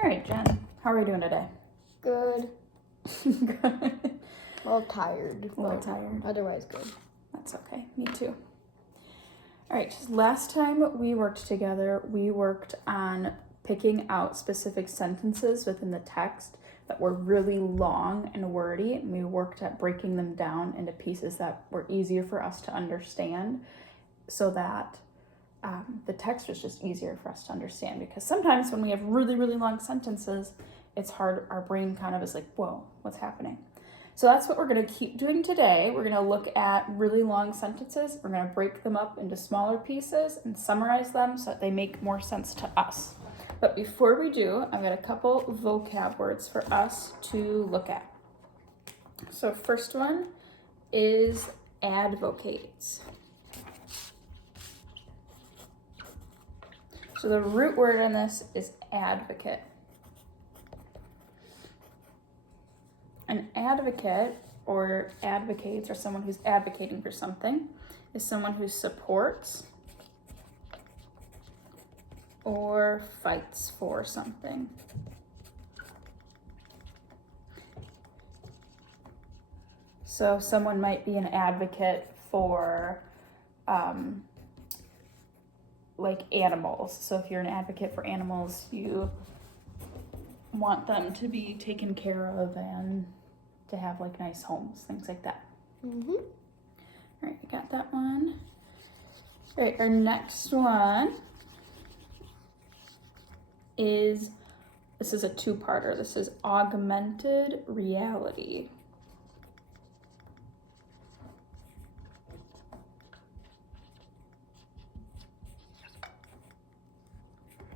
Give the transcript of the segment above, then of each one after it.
All right, Jen, how are we doing today? Good. Good. A little tired. A little but tired. Otherwise good. That's okay. Me too. All right, last time we worked together, we worked on picking out specific sentences within the text that were really long and wordy, and we worked at breaking them down into pieces that were easier for us to understand so that the text was just easier for us to understand, because sometimes when we have really, really long sentences, it's hard. Our brain kind of is like, whoa, what's happening? So that's what we're going to keep doing today. We're going to look at really long sentences. We're going to break them up into smaller pieces and summarize them so that they make more sense to us. But before we do, I've got a couple vocab words for us to look at. So first one is advocates. So the root word in this is advocate. An advocate or advocates, or someone who's advocating for something, is someone who supports or fights for something. So someone might be an advocate for like animals. So if you're an advocate for animals, you want them to be taken care of and to have like nice homes, things like that. Mm-hmm. All right, you got that one. All right, our next one is, this is a two-parter. This is augmented reality.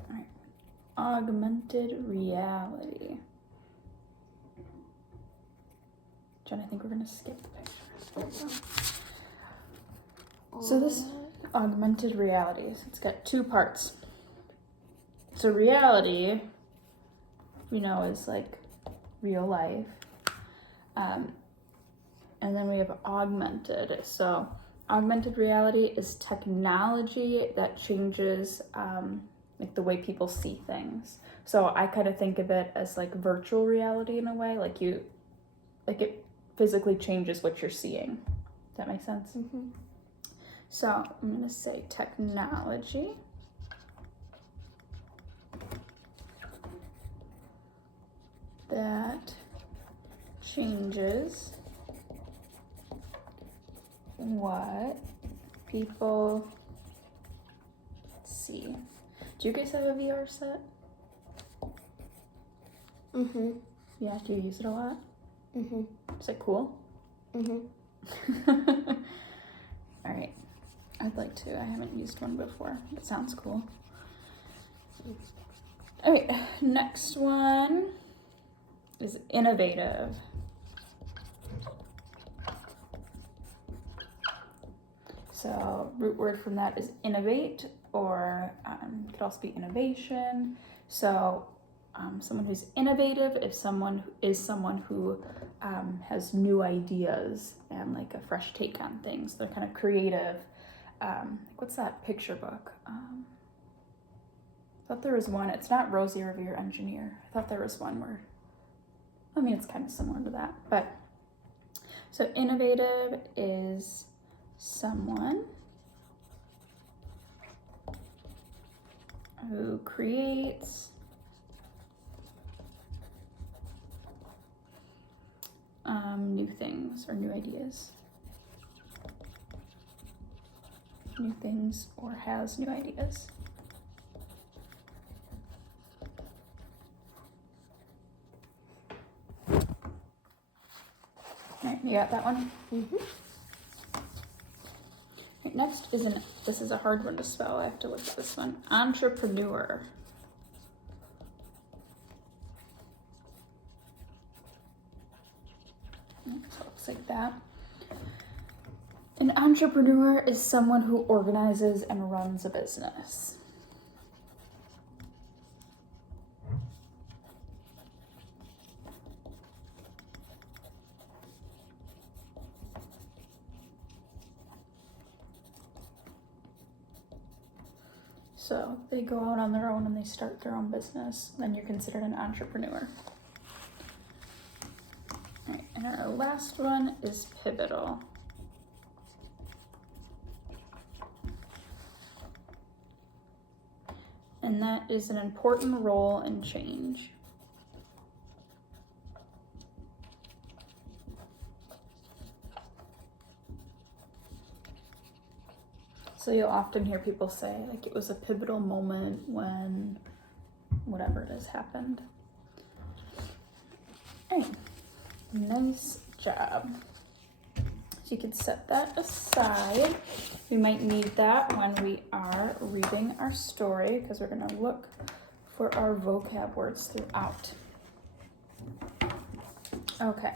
All right, augmented reality. Jen, I think we're gonna skip the pictures. So this augmented reality, it's got two parts. So reality, we know, is like real life. And then we have augmented. So augmented reality is technology that changes like the way people see things. So I kind of think of it as like virtual reality in a way, like it physically changes what you're seeing. Does that make sense? Mm-hmm. So I'm gonna say technology that changes what people see. Do you guys have a VR set? Mm-hmm. Yeah, do you use it a lot? Mm-hmm. Is it cool? Mm-hmm. All right, I'd like to. I haven't used one before. It sounds cool. All right, next one is innovative. So root word from that is innovate, or it could also be innovation. So someone who's innovative is someone who has new ideas and like a fresh take on things. They're kind of creative. What's that picture book? I thought there was one. It's not Rosie Revere Engineer. I thought there was one where, I mean, it's kind of similar to that. But so innovative is someone who creates new things or new ideas. New things or has new ideas. All right, you got that one? Mm-hmm. Right, next is this is a hard one to spell. I have to look at this one. Entrepreneur. So it looks like that. An entrepreneur is someone who organizes and runs a business. So they go out on their own and they start their own business, then you're considered an entrepreneur. All right, and our last one is pivotal. And that is an important role in change. So you'll often hear people say, like, it was a pivotal moment when whatever it has happened. All right, nice job. So you can set that aside. We might need that when we are reading our story because we're going to look for our vocab words throughout. Okay,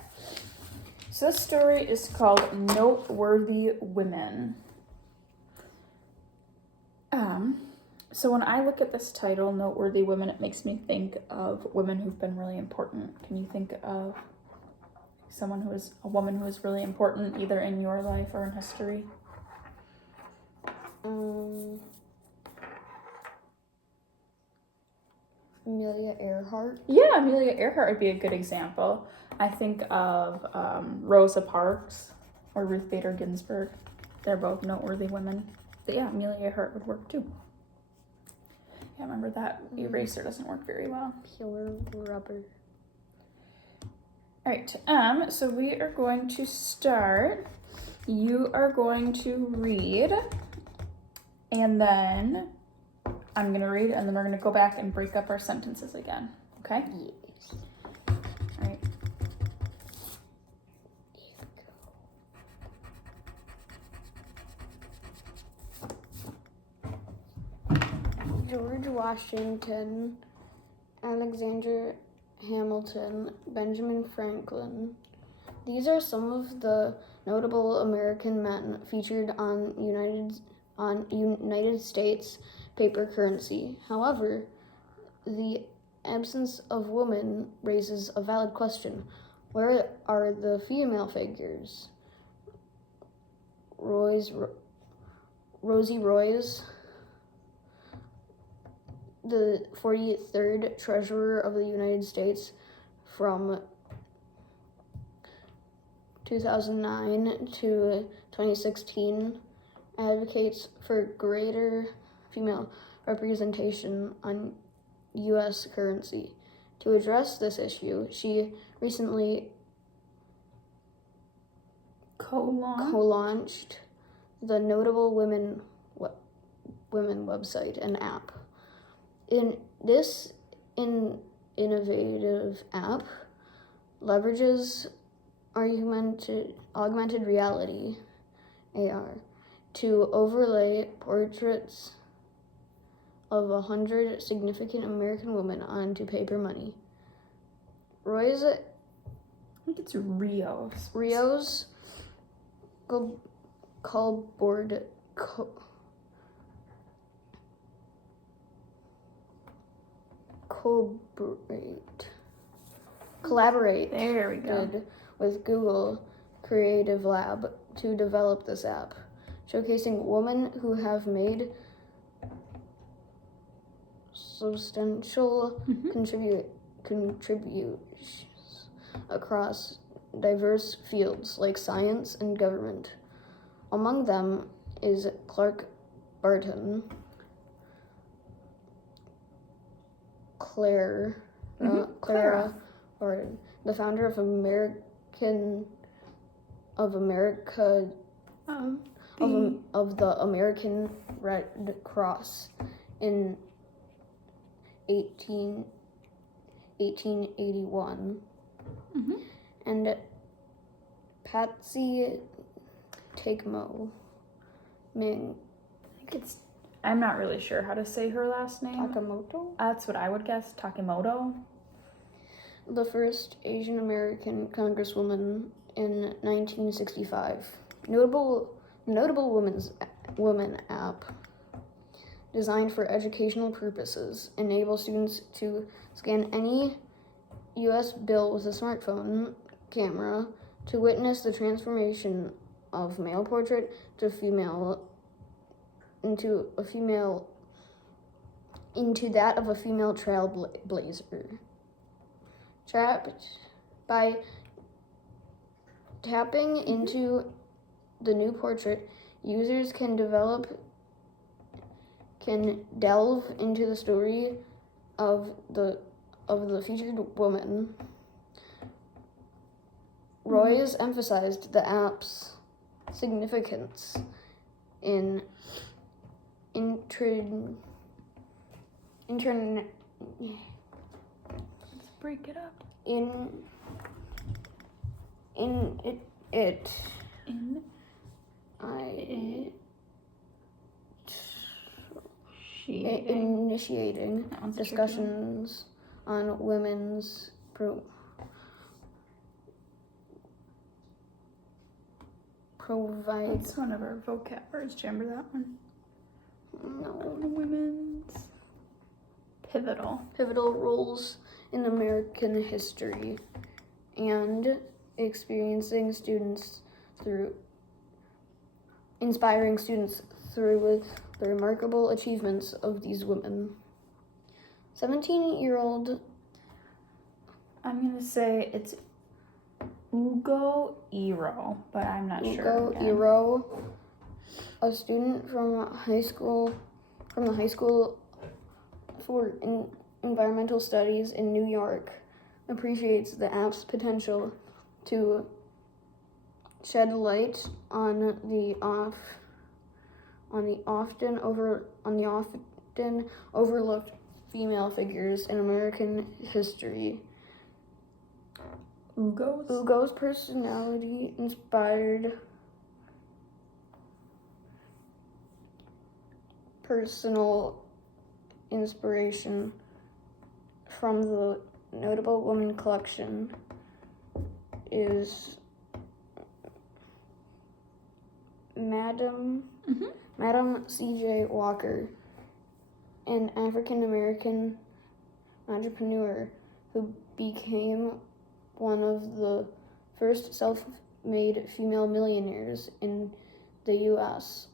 so this story is called Noteworthy Women. So when I look at this title, Noteworthy Women, it makes me think of women who've been really important. Can you think of a woman who is really important either in your life or in history? Amelia Earhart. Yeah, Amelia Earhart would be a good example. I think of Rosa Parks or Ruth Bader Ginsburg. They're both noteworthy women. But yeah, Amelia Earhart would work too. Yeah, remember that eraser doesn't work very well. Pure rubber. All right, so we are going to start. You are going to read, and then I'm going to read, and then we're going to go back and break up our sentences again, okay? Yes. All right. George Washington, Alexander Hamilton, Benjamin Franklin. These are some of the notable American men featured on United States paper currency. However, the absence of women raises a valid question. Where are the female figures? Rosie Royce, the 43rd Treasurer of the United States from 2009 to 2016, advocates for greater female representation on U.S. currency. To address this issue, she recently co-launched the Notable Women website and app. In this innovative app leverages augmented reality, AR, to overlay portraits of 100 significant American women onto paper money. I think it's Rios. Rios collaborate There we go. with Google Creative Lab to develop this app, showcasing women who have made substantial contributions across diverse fields like science and government. Among them is Clara Barton, the founder of the American Red Cross in 1881, and Patsy Takemo Ming. I'm not really sure how to say her last name. Takamoto? That's what I would guess. Takemoto. The first Asian American Congresswoman in 1965. Notable Women app, designed for educational purposes, enable students to scan any U.S. bill with a smartphone camera to witness the transformation of male portrait into a female into that of a female trailblazer. By tapping into the new portrait, users can delve into the story of the featured woman. Roy's emphasized the app's significance in internet. Let's break it up. Initiating discussions on women's provide. That's one of our vocab words. Do you remember that one? No. Women's pivotal roles in American history, and inspiring students through the remarkable achievements of these women. 17-year-old. I'm gonna say it's Ugo Iro, but I'm not sure. Ugo Iro, a student from the high school for environmental studies in New York, appreciates the app's potential to shed light on the often overlooked female figures in American history. Ugo's personality inspired personal inspiration from the Notable Women collection is Madam C.J. Walker, an African-American entrepreneur who became one of the first self-made female millionaires in the U.S.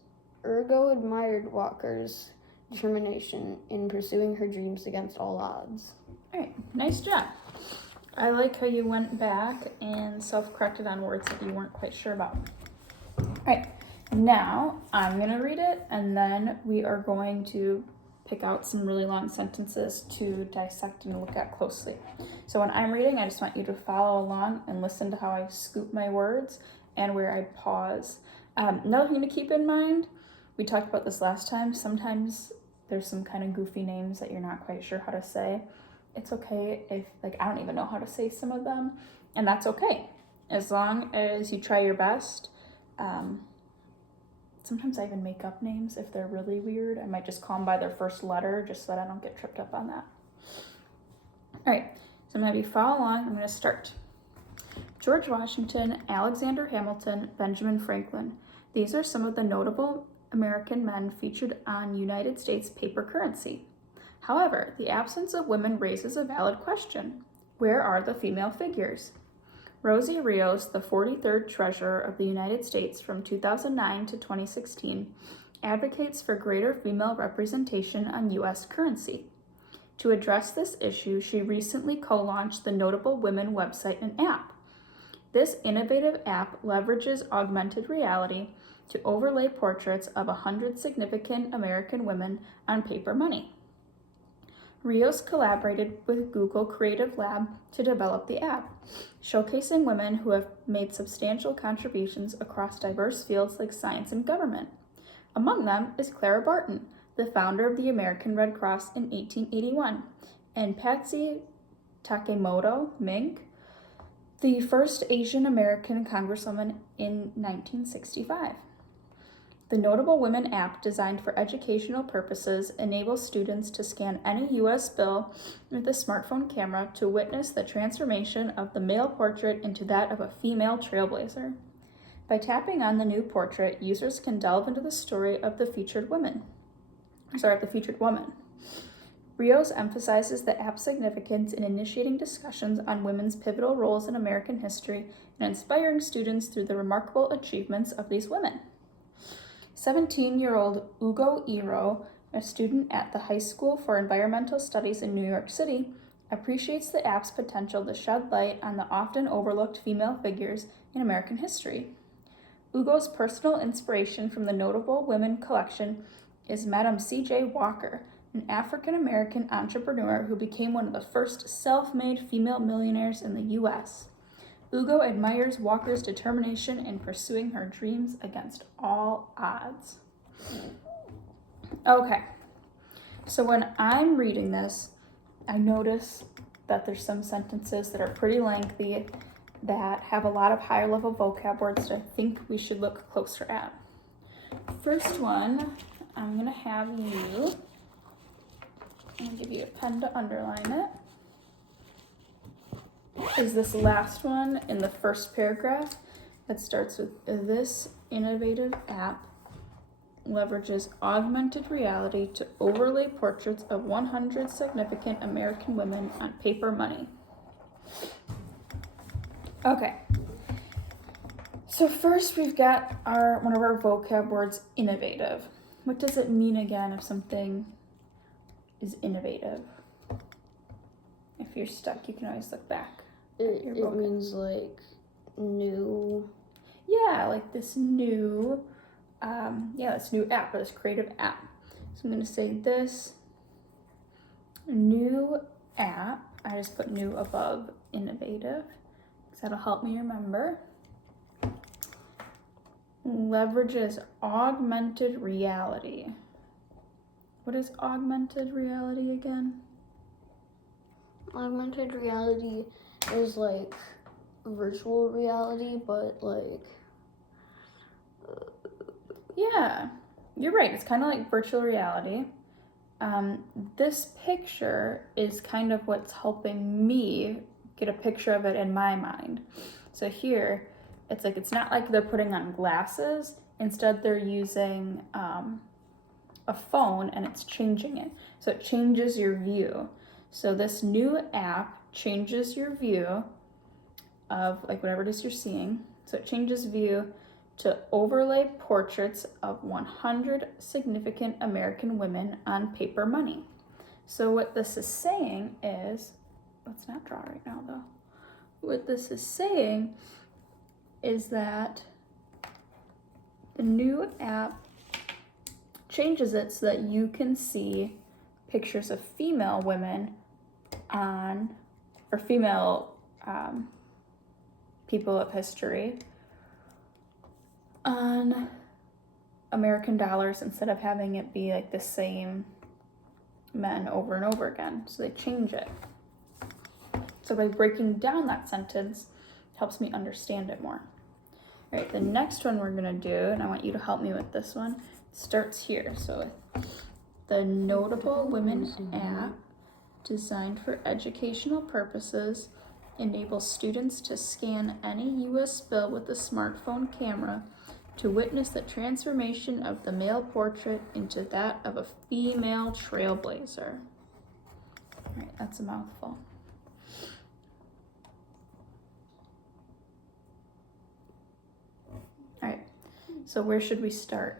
Ugo admired Walker's determination in pursuing her dreams against all odds. All right, nice job. I like how you went back and self-corrected on words that you weren't quite sure about. All right, now I'm going to read it, and then we are going to pick out some really long sentences to dissect and look at closely. So when I'm reading, I just want you to follow along and listen to how I scoop my words and where I pause. Another thing to keep in mind, we talked about this last time, sometimes there's some kind of goofy names that you're not quite sure how to say. It's okay if, I don't even know how to say some of them, and that's okay, as long as you try your best. Sometimes I even make up names if they're really weird. I might just call them by their first letter just so that I don't get tripped up on that. All right, so I'm going to be follow along. I'm going to start. George Washington, Alexander Hamilton, Benjamin Franklin. These are some of the notable American men featured on United States paper currency. However, the absence of women raises a valid question. Where are the female figures? Rosie Rios, the 43rd Treasurer of the United States from 2009 to 2016, advocates for greater female representation on U.S. currency. To address this issue, she recently co-launched the Notable Women website and app. This innovative app leverages augmented reality to overlay portraits of 100 significant American women on paper money. Rios collaborated with Google Creative Lab to develop the app, showcasing women who have made substantial contributions across diverse fields like science and government. Among them is Clara Barton, the founder of the American Red Cross in 1881, and Patsy Takemoto Mink, the first Asian American congresswoman in 1965. The Notable Women app, designed for educational purposes, enables students to scan any U.S. bill with a smartphone camera to witness the transformation of the male portrait into that of a female trailblazer. By tapping on the new portrait, users can delve into the story of the featured woman. Rios emphasizes the app's significance in initiating discussions on women's pivotal roles in American history and inspiring students through the remarkable achievements of these women. 17-year-old Ugo Iro, a student at the High School for Environmental Studies in New York City, appreciates the app's potential to shed light on the often overlooked female figures in American history. Ugo's personal inspiration from the Notable Women collection is Madam C.J. Walker, an African-American entrepreneur who became one of the first self-made female millionaires in the U.S. Ugo admires Walker's determination in pursuing her dreams against all odds. Okay, so when I'm reading this, I notice that there's some sentences that are pretty lengthy that have a lot of higher level vocab words that I think we should look closer at. First one, I'm gonna have you, I'm gonna give you a pen to underline it, is this last one in the first paragraph that starts with, this innovative app leverages augmented reality to overlay portraits of 100 significant American women on paper money. Okay, so first we've got one of our vocab words, innovative. What does it mean again if something is innovative? If you're stuck, you can always look back. It means like new. Yeah, like this new, this new app or this creative app. So I'm gonna say this new app. I just put new above innovative because that'll help me remember. Leverages augmented reality. What is augmented reality again? Augmented reality is like virtual reality, but like. Yeah, you're right. It's kind of like virtual reality. This picture is kind of what's helping me get a picture of it in my mind. So here, it's like, it's not like they're putting on glasses. Instead, they're using a phone and it's changing it. So it changes your view. So this new app changes your view of like whatever it is you're seeing. So it changes view to overlay portraits of 100 significant American women on paper money. So what this is saying is, let's not draw right now though. What this is saying is that the new app changes it so that you can see pictures of female women or female people of history on American dollars instead of having it be like the same men over and over again. So they change it. So by breaking down that sentence, it helps me understand it more. All right, the next one we're gonna do, and I want you to help me with this one, starts here. So the Notable Women app, designed for educational purposes, enables students to scan any U.S. bill with a smartphone camera to witness the transformation of the male portrait into that of a female trailblazer. All right, that's a mouthful. All right, so where should we start?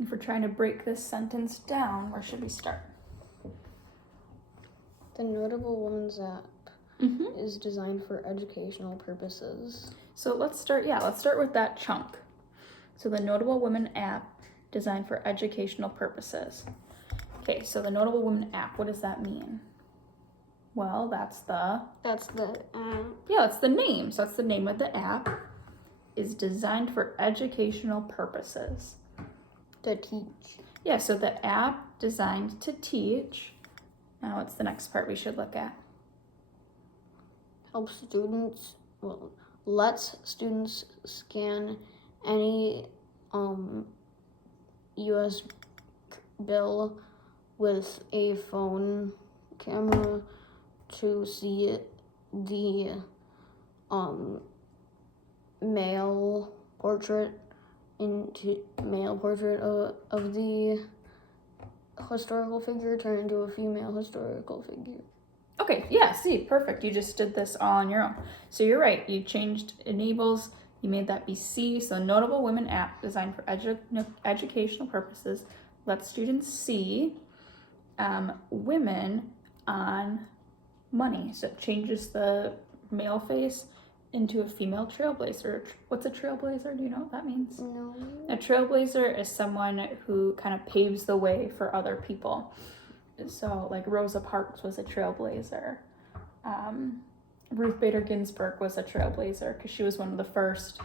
If we're trying to break this sentence down, where should we start? The Notable Women's app is designed for educational purposes. So let's start with that chunk. So the Notable Women app, designed for educational purposes. Okay, so the Notable Women app, what does that mean? Well, that's the yeah, that's the name. So that's the name of the app. Is designed for educational purposes. To teach. Yeah, so the app designed to teach. Now what's the next part we should look at? Lets students scan any US bill with a phone camera to see the male portrait of the historical figure turn into a female historical figure. Okay, yeah, see, perfect. You just did this all on your own. So you're right. You changed enables. You made that be C. So notable women app designed for educational purposes lets students see women on money. So it changes the male face into a female trailblazer. What's a trailblazer? Do you know what that means? No. A trailblazer is someone who kind of paves the way for other people. So, like Rosa Parks was a trailblazer. Ruth Bader Ginsburg was a trailblazer because she was one of the first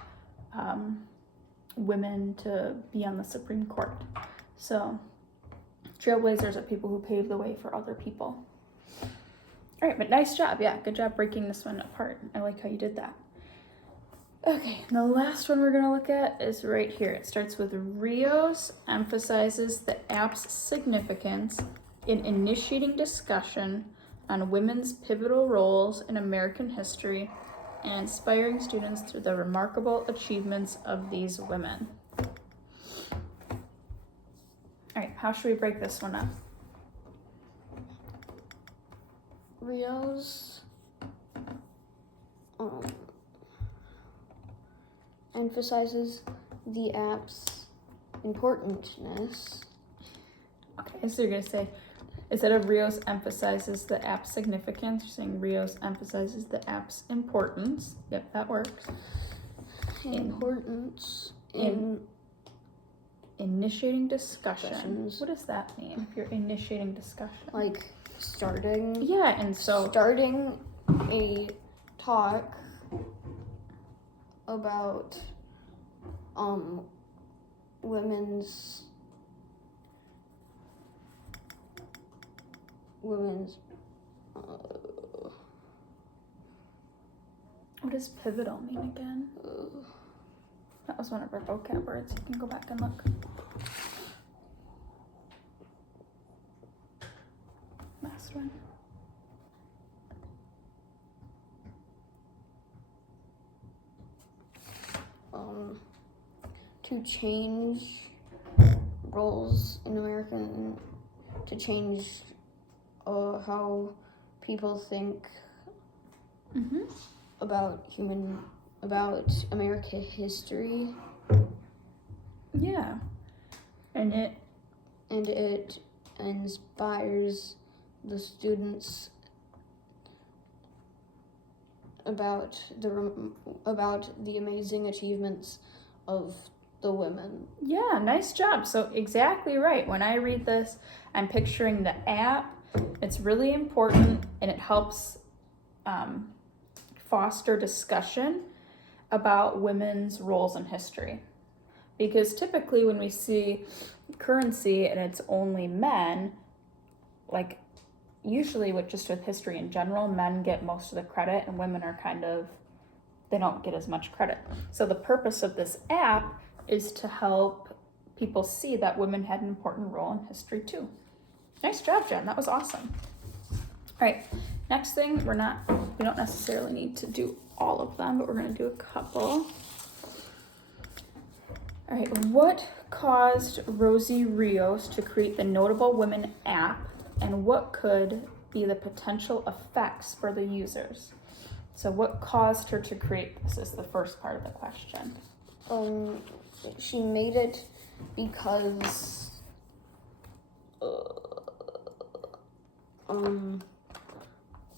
women to be on the Supreme Court. So, trailblazers are people who pave the way for other people. All right, but nice job. Yeah, good job breaking this one apart. I like how you did that. Okay, and the last one we're going to look at is right here. It starts with Rios emphasizes the app's significance in initiating discussion on women's pivotal roles in American history and inspiring students through the remarkable achievements of these women. All right, how should we break this one up? Rios emphasizes the app's importantness. Okay, so you're going to say, instead of Rios emphasizes the app's significance, you're saying Rios emphasizes the app's importance. Yep, that works. Importance in initiating discussion. Discussions. What does that mean if you're initiating discussion? Like starting Yeah, and so starting a talk about women's what does pivotal mean again? That was one of our vocab words. You can go back and look. Last one. To change roles in American, to change how people think about American history. Yeah. And it inspires the students about the amazing achievements of the women. Yeah, nice job. So exactly right. When I read this, I'm picturing the app. It's really important and it helps foster discussion about women's roles in history. Because typically when we see currency and it's only men, like usually with history in general, men get most of the credit and women are they don't get as much credit. So the purpose of this app is to help people see that women had an important role in history too. Nice job, Jen. That was awesome. All right, next thing, we don't necessarily need to do all of them, but we're going to do a couple. All right, what caused Rosie Rios to create the Notable Women app, and what could be the potential effects for the users? So what caused her to create this is the first part of the question. She made it because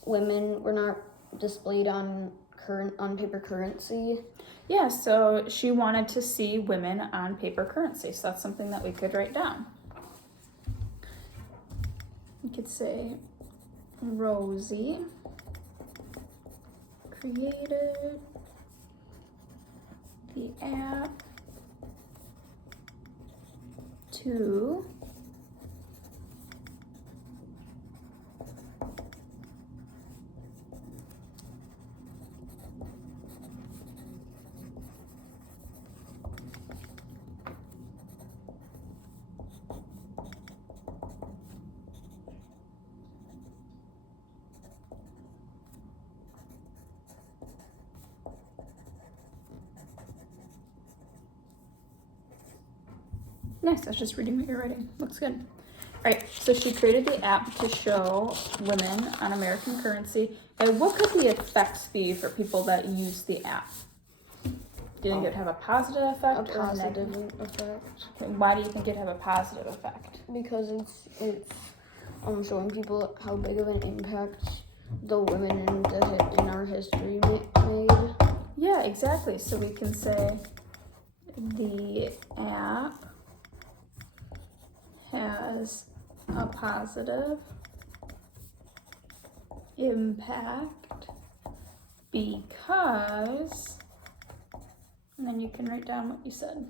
women were not displayed on paper currency. Yeah, so she wanted to see women on paper currency. So that's something that we could write down. You could say Rosie created the app to Nice, I was just reading what you're writing. Looks good. Right, so she created the app to show women on American currency. And what could the effects be for people that use the app? Do you think it'd have a positive A effect or a positive negative? effect. Why do you think it'd have a positive effect? Because it's showing people how big of an impact the women in our history made. Yeah, exactly. So we can say the app has a positive impact because, and then you can write down what you said.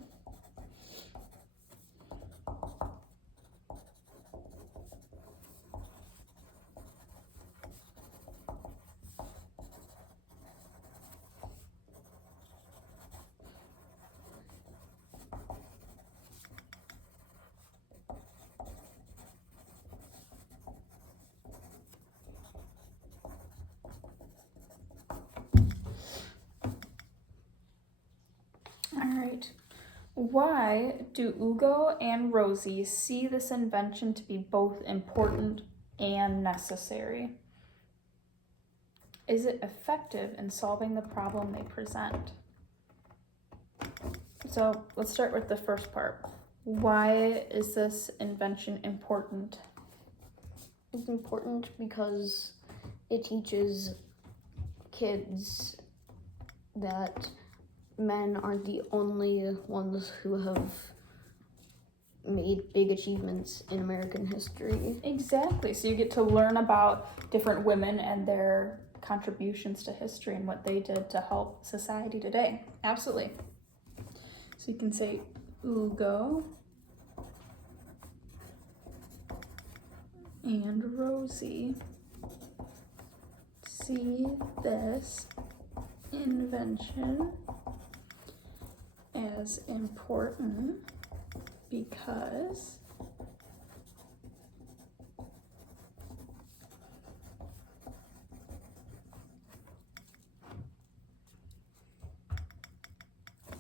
Alright. Why do Ugo and Rosie see this invention to be both important and necessary? Is it effective in solving the problem they present? So let's start with the first part. Why is this invention important? It's important because it teaches kids that men aren't the only ones who have made big achievements in American history. Exactly. So you get to learn about different women and their contributions to history and what they did to help society today. Absolutely. So you can say Ugo and Rosie see this invention as important because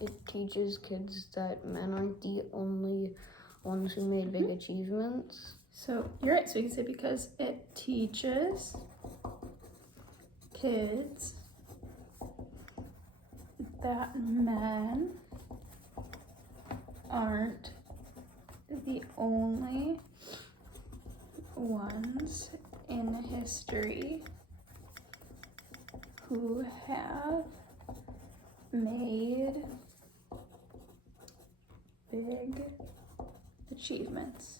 It teaches kids that men aren't the only ones who made big achievements. So you're right. So you can say because it teaches kids that men aren't the only ones in history who have made big achievements.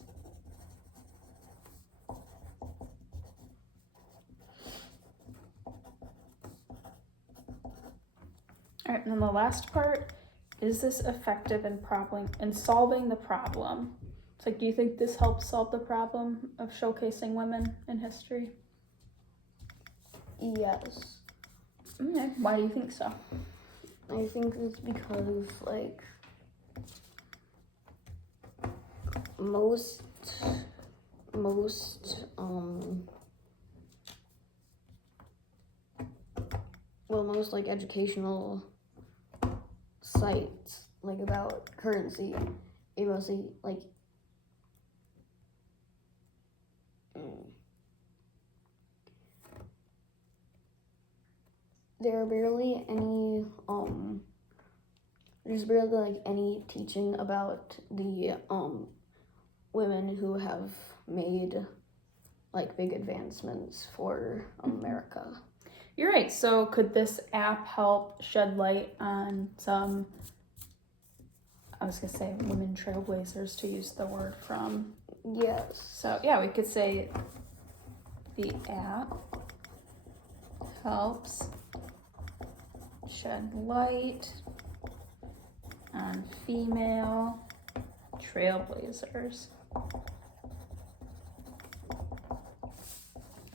All right, and then the last part, is this effective in solving the problem? It's like, do you think this helps solve the problem of showcasing women in history? Yes. Okay, why do you think so? I think it's because, like, most like educational sites like about currency, it mostly like there are barely any there's barely like any teaching about the women who have made like big advancements for America. You're right. So could this app help shed light on some, I was going to say women trailblazers, to use the word from? Yes. So yeah, we could say the app helps shed light on female trailblazers.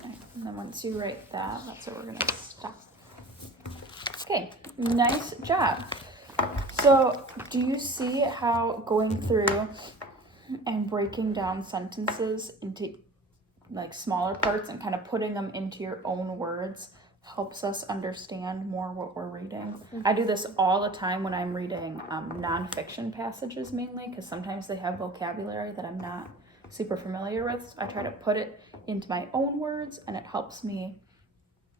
And then once you write that, that's where we're going to stop. Okay, nice job. So do you see how going through and breaking down sentences into like smaller parts and kind of putting them into your own words helps us understand more what we're reading? Mm-hmm. I do this all the time when I'm reading nonfiction passages mainly, because sometimes they have vocabulary that I'm not super familiar with. So I try to put it into my own words, and it helps me.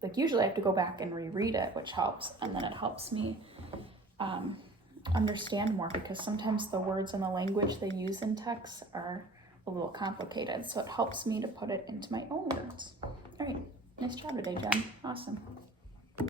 Like usually I have to go back and reread it, which helps, and then it helps me understand more, because sometimes the words and the language they use in text are a little complicated. So it helps me to put it into my own words. All right, nice job today, Jen. Awesome.